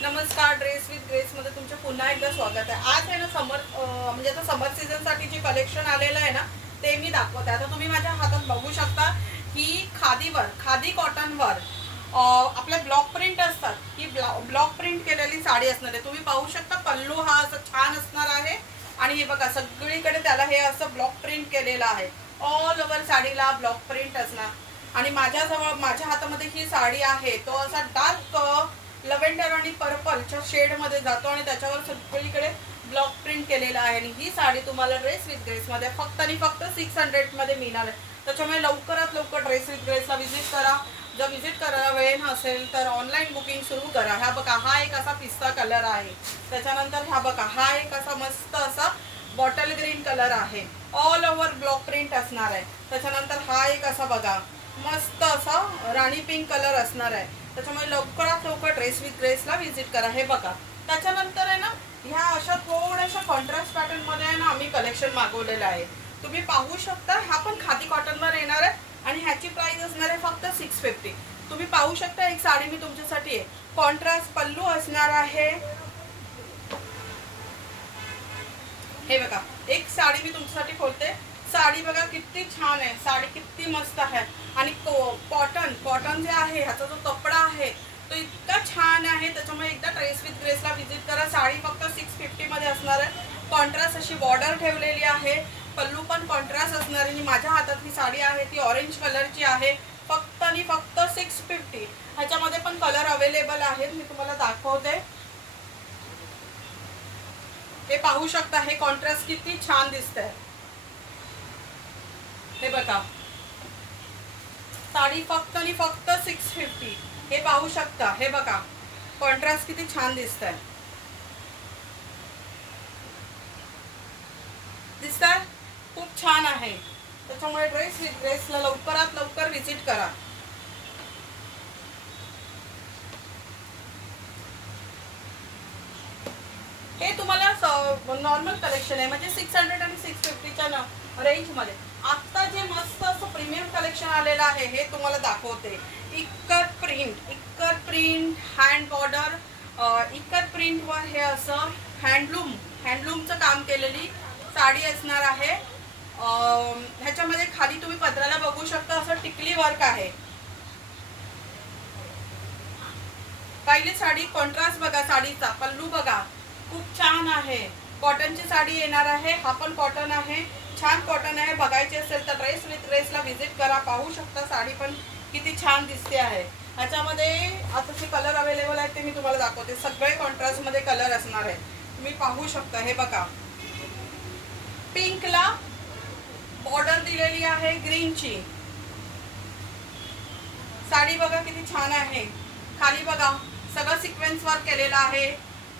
नमस्कार, dress with grace मध्ये तुमचं पुन्हा एकदा स्वागत आहे। आज आहे ना म्हणजे आता समर सीझन साठी जे कलेक्शन आलेलं आहे ना ते मी दाखवते। आता तुम्ही माझ्या हातात बघू शकता ही खादी कॉटनवर आपल्या ब्लॉक प्रिंट असतात, ही ब्लॉक प्रिंट केलेली साडी असणार आहे। तुम्ही पाहू शकता पल्लू हा असं छान असणार आहे आणि हे बघा सगळीकडे त्याला हे असं ब्लॉक प्रिंट केलेलं आहे। ऑल ओव्हर साडीला ब्लॉक प्रिंट असणार आणि माझ्या हातामध्ये ही साडी आहे तो असा डार्क लव्हेंडर आणि पर्पलच्या शेडमध्ये जातो आणि त्याच्यावर सगळीकडे ब्लॉक प्रिंट केलेला आहे आणि ही साडी तुम्हाला ड्रेस विथ ग्रेसमध्ये फक्त आणि फक्त 600 मध्ये मिळणार आहे। त्याच्यामुळे लवकरात लवकर ड्रेस विथ ग्रेसला व्हिजिट करा। जर व्हिजिट करायला वेळ नसेल तर ऑनलाईन बुकिंग सुरू करा। ह्या बघा हा एक असा पिस्ता कलर आहे, त्याच्यानंतर ह्या बघा हा एक असा मस्त असा बॉटल ग्रीन कलर आहे, ऑल ओव्हर ब्लॉक प्रिंट असणार आहे। त्याच्यानंतर हा एक असा बघा मस्त असा राणी पिंक कलर असणार आहे। त्याच्यामुळे लवकरात लवकर ड्रेस विथ ग्रेसला व्हिजिट करा। हे बघा त्याच्यानंतर आहे ना ह्या अशा थोड्याशा कॉन्ट्रास्ट पॅटर्न मध्ये आहे ना आम्ही कलेक्शन मागवलेलं आहे। तुम्ही पाहू शकता हा पण खादी कॉटनवर येणार आहे आणि ह्याची प्राइस असणार आहे फक्त 650। तुम्ही पाहू शकता एक साडी मी तुमच्यासाठी आहे, कॉन्ट्रास्ट पल्लू असणार आहे। हे बघा एक साडी मी तुमच्यासाठी खोलते। साडी बघा किती छान आहे, साडी किती मस्त आहे आणि कॉटन जे आहे ह्याचा जो कपडा आहे तो इतका छान आहे। त्याच्यामुळे एकदा ड्रेस विथ ग्रेसला व्हिजिट करा। साडी फक्त 650 मध्ये असणार आहे। कॉन्ट्रास्ट अशी बॉर्डर ठेवलेली आहे, पल्लू पण कॉन्ट्रास्ट असणार आहे। माझ्या हातात ही साडी आहे ती ऑरेंज कलरची आहे, फक्त आणि फक्त 650। ह्याच्यामध्ये पण कलर अवेलेबल आहेत, मी तुम्हाला दाखवते। हे पाहू शकता हे कॉन्ट्रास्ट किती छान दिसतंय। हे बघा साडी फक्त आणि फक्त 650। हे पाहू शकता, हे बघा कॉन्ट्रास्ट किती छान दिसतंय, दिसतंय खूप छान आहे। त्याच्यामुळे ड्रेस विथ ग्रेसला लवकरात लवकर व्हिजिट करा। हे तुम्हाला नॉर्मल कलेक्शन आहे, म्हणजे 600 आणि 650च्या रेंजमध्ये। आता जे मस्त असं प्रीमियम कलेक्शन आलेलं आहे हे तुम्हाला दाखवते। Ikkar print hand border, Ikkar प्रिंटवर हे असं हँडलूमचं काम केलेली साडी असणार आहे। ह्याच्यामध्ये खाली तुम्ही पदराला बघू शकता असं टिकली वर्क आहे। पहिली साडी कॉन्ट्रास्ट बघा, साडीचा पल्लू बघा खूप छान आहे। कॉटनची साडी येणार आहे, हा पण कॉटन आहे, छान कॉटन आहे। बघायची असेल तर ड्रेस विथ ग्रेसला व्हिजिट करा। पाहू शकता साडी पण किती छान दिसते आहे। ह्याच्यामध्ये आता जे कलर अवेलेबल आहेत ते मी तुम्हाला दाखवते। सगळे कॉन्ट्रास्ट मध्ये कलर असणार आहे, तुम्ही पाहू शकता। हे बघा पिंकला बॉर्डर दिलेली आहे ग्रीनची, साडी बघा किती छान आहे। खाली बघा सगळं सिक्वेन्स वर्क केलेलं आहे,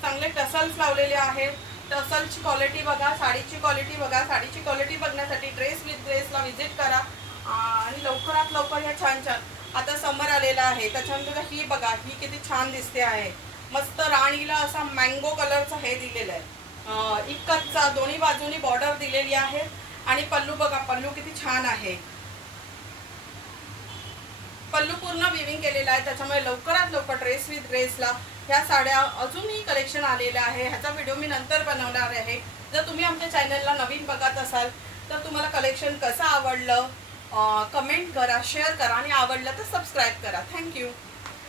चांगले टसल्स लावलेले आहेत। टसलची क्वालिटी बघा, साडीची क्वालिटी बघा। साडीची क्वालिटी बघण्यासाठी ड्रेस विथ ग्रेसला व्हिजिट करा आणि लवकरात लवकर ह्या छान आता समर आलेला आहे त्याच्यानंतर ही बघा ही किती छान दिसते आहे। मस्त राणीला असा मँगो कलरचा हे दिलेलं आहे, इक्कतचा दोन्ही बाजूनी बॉर्डर दिलेली आहे आणि पल्लू बघा पल्लू किती छान आहे। पल्लू पूर्ण विविंग केलेला आहे। त्याच्यामुळे लवकरात लवकर ड्रेस विथ ग्रेसला ह्या साड्या अजूनही कलेक्शन आलेलं आहे, ह्याचा व्हिडिओ मी नंतर बनवणार आहे। जर तुम्ही आमच्या चॅनलला नवीन बघत असाल तर तुम्हाला कलेक्शन कसं आवडलं कमेंट करा, शेअर करा आणि आवडलं तर सबस्क्राईब करा। थँक्यू।